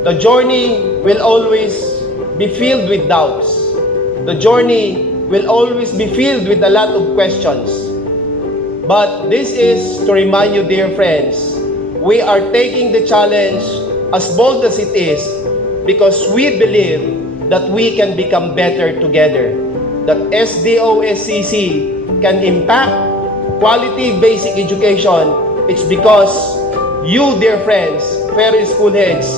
The journey will always be filled with doubts. The journey will always be filled with a lot of questions. But this is to remind you, dear friends, we are taking the challenge as bold as it is because we believe that we can become better together. That SDOSCC can impact quality basic education. It's because you, dear friends, Ferry School Heads,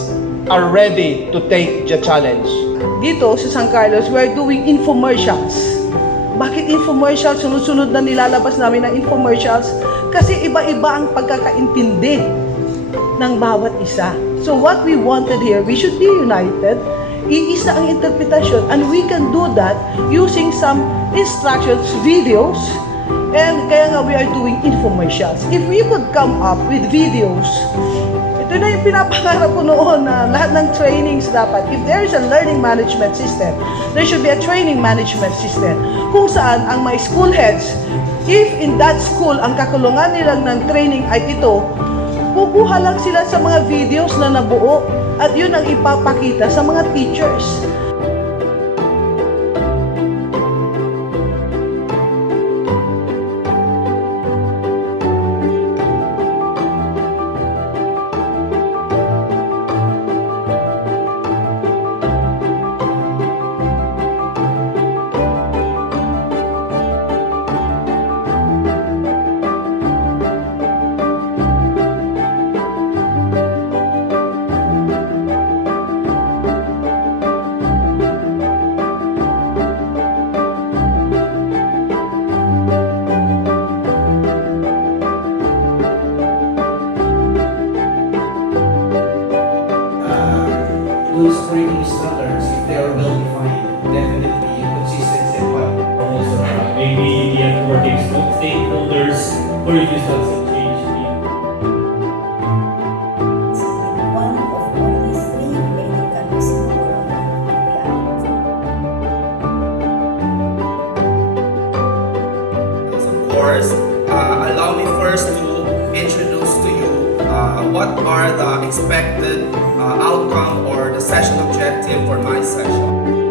are ready to take the challenge. Dito sa San Carlos, we are doing infomercials. Bakit infomercials? Sunod-sunod na nilalabas namin ng infomercials kasi iba-iba ang pagkakaintindi ng bawat isa. So what we wanted here, we should be united. Iisa ang interpretasyon and we can do that using some instructions, videos, and kaya nga we are doing infomercials. If we could come up with videos, ito na yung pinapangarap ko noon na lahat ng trainings dapat. If there is a learning management system, there should be a training management system kung saan ang mga school heads, if in that school ang kakulungan nilang ng training ay ito, kukuha lang sila sa mga videos na nabuo at yun ang ipapakita sa mga teachers. Those training standards, if they are well defined, definitely consistency and what. Also, maybe the networking stakeholders for reduce that some change. One of only 3 remaining countries in the world the Of course, allow me first to introduce to you what are the expected outcome or the session objective for my session.